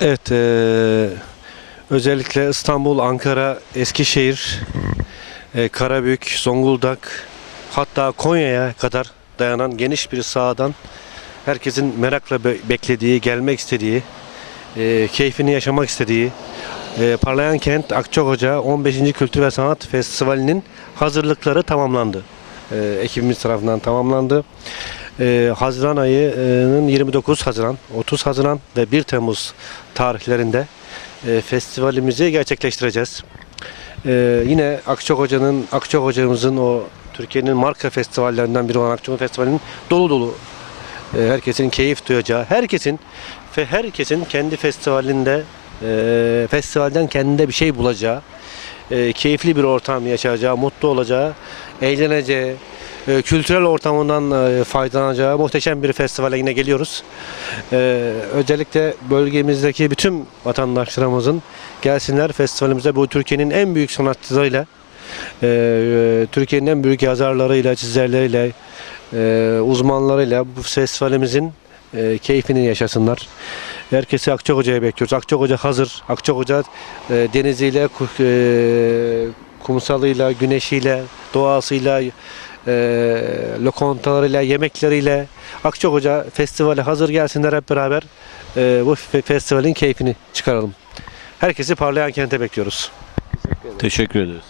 Evet, eee, özellikle İstanbul, Ankara, Eskişehir, eee, Karabük, Zonguldak, hatta Konya'ya kadar dayanan geniş bir sahadan herkesin merakla be- beklediği, gelmek istediği, eee, keyfini yaşamak istediği eee, Parlayan Kent Akçakoca 15. Kültür ve Sanat Festivali'nin hazırlıkları tamamlandı. Eee, ekibimiz tarafından tamamlandı. Eee, Haziran ayının 29 Haziran, 30 Haziran ve 1 Temmuz tarihlerinde eee, festivalimizi gerçekleştireceğiz. Eee, yine Akçakoca'nın, Akçakoca'mızın o Türkiye'nin marka festivallerinden biri olan Akçakoca Festivali'nin dolu dolu eee, herkesin keyif duyacağı, herkesin ve herkesin kendi festivalinde eee, festivalden kendinde bir şey bulacağı, eee, keyifli bir ortam yaşayacağı, mutlu olacağı, eğleneceği, e, kültürel ortamından e, faydalanacağı muhteşem bir festivale yine geliyoruz. E, özellikle bölgemizdeki bütün vatandaşlarımızın gelsinler festivalimize bu Türkiye'nin en büyük sanatçılarıyla, e, e, Türkiye'nin en büyük yazarlarıyla, çizerleriyle, e, uzmanlarıyla bu festivalimizin e, keyfini yaşasınlar. Herkesi Akçakoca'ya bekliyoruz. Akçakoca hazır. Akçakoca e, deniziyle, e, kumsalıyla, güneşiyle, doğasıyla, e, lokantalarıyla, yemekleriyle Akçakoca Festivali hazır gelsinler hep beraber e, bu fe- festivalin keyfini çıkaralım. Herkesi parlayan kente bekliyoruz. Teşekkür ederiz.